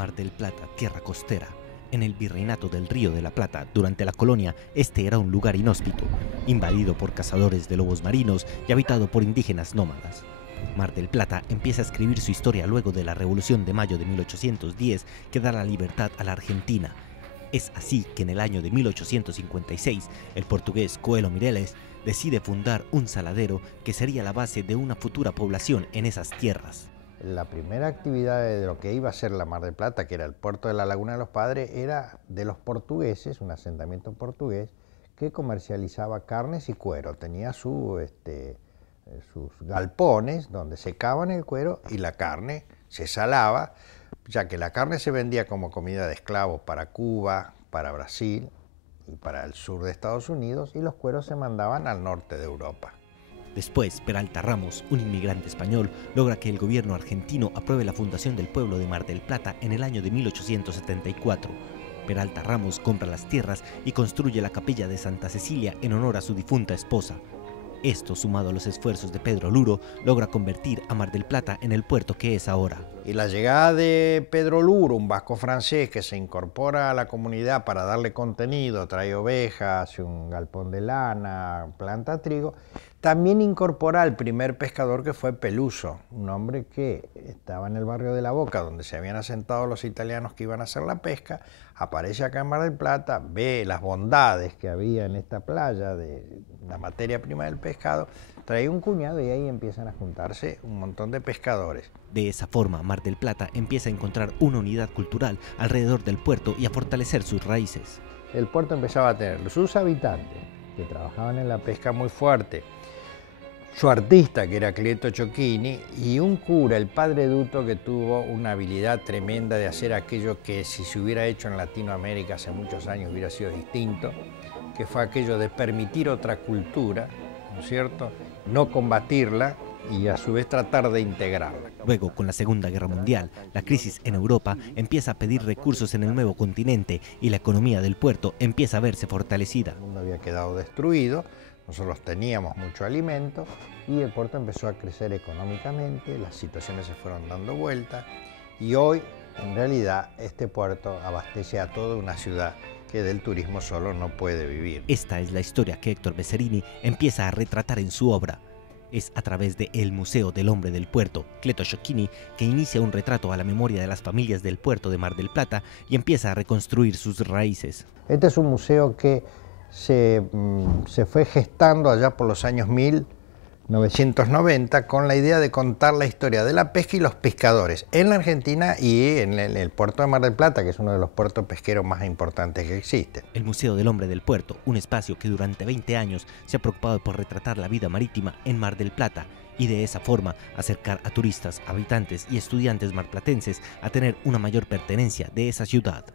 Mar del Plata, tierra costera. En el virreinato del Río de la Plata, durante la colonia, este era un lugar inhóspito, invadido por cazadores de lobos marinos y habitado por indígenas nómadas. Mar del Plata empieza a escribir su historia luego de la Revolución de Mayo de 1810, que da la libertad a la Argentina. Es así que en el año de 1856, el portugués Coelho Mireles decide fundar un saladero que sería la base de una futura población en esas tierras. La primera actividad de lo que iba a ser la Mar del Plata, que era el puerto de la Laguna de los Padres, era de los portugueses, un asentamiento portugués, que comercializaba carnes y cuero. Tenía sus galpones donde secaban el cuero y la carne se salaba, ya que la carne se vendía como comida de esclavos para Cuba, para Brasil y para el sur de Estados Unidos, y los cueros se mandaban al norte de Europa. Después, Peralta Ramos, un inmigrante español, logra que el gobierno argentino apruebe la fundación del pueblo de Mar del Plata en el año de 1874. Peralta Ramos compra las tierras y construye la capilla de Santa Cecilia en honor a su difunta esposa. Esto, sumado a los esfuerzos de Pedro Luro, logra convertir a Mar del Plata en el puerto que es ahora. Y la llegada de Pedro Luro, un vasco francés que se incorpora a la comunidad para darle contenido, trae ovejas, hace un galpón de lana, planta trigo, también incorpora al primer pescador, que fue Peluso, un hombre que estaba en el barrio de La Boca, donde se habían asentado los italianos que iban a hacer la pesca, aparece acá en Mar del Plata, ve las bondades que había en esta playa de la materia prima del pescado, trae un cuñado y ahí empiezan a juntarse un montón de pescadores. De esa forma, Mar del Plata empieza a encontrar una unidad cultural alrededor del puerto y a fortalecer sus raíces. El puerto empezaba a tener sus habitantes, que trabajaban en la pesca muy fuerte, su artista, que era Cleto Chocchini, y un cura, el padre Duto, que tuvo una habilidad tremenda de hacer aquello que si se hubiera hecho en Latinoamérica hace muchos años hubiera sido distinto, que fue aquello de permitir otra cultura, ¿no es cierto?, no combatirla y a su vez tratar de integrarla. Luego, con la Segunda Guerra Mundial, la crisis en Europa empieza a pedir recursos en el nuevo continente y la economía del puerto empieza a verse fortalecida. El mundo había quedado destruido, nosotros teníamos mucho alimento y el puerto empezó a crecer económicamente, las situaciones se fueron dando vuelta y hoy, en realidad, este puerto abastece a toda una ciudad que del turismo solo no puede vivir. Esta es la historia que Héctor Beserini empieza a retratar en su obra. Es a través de El Museo del Hombre del Puerto, Cleto Chocchini, que inicia un retrato a la memoria de las familias del puerto de Mar del Plata y empieza a reconstruir sus raíces. Este es un museo que se fue gestando allá por los años 1990 con la idea de contar la historia de la pesca y los pescadores en la Argentina y en el puerto de Mar del Plata, que es uno de los puertos pesqueros más importantes que existen. El Museo del Hombre del Puerto, un espacio que durante 20 años se ha preocupado por retratar la vida marítima en Mar del Plata y de esa forma acercar a turistas, habitantes y estudiantes marplatenses a tener una mayor pertenencia de esa ciudad.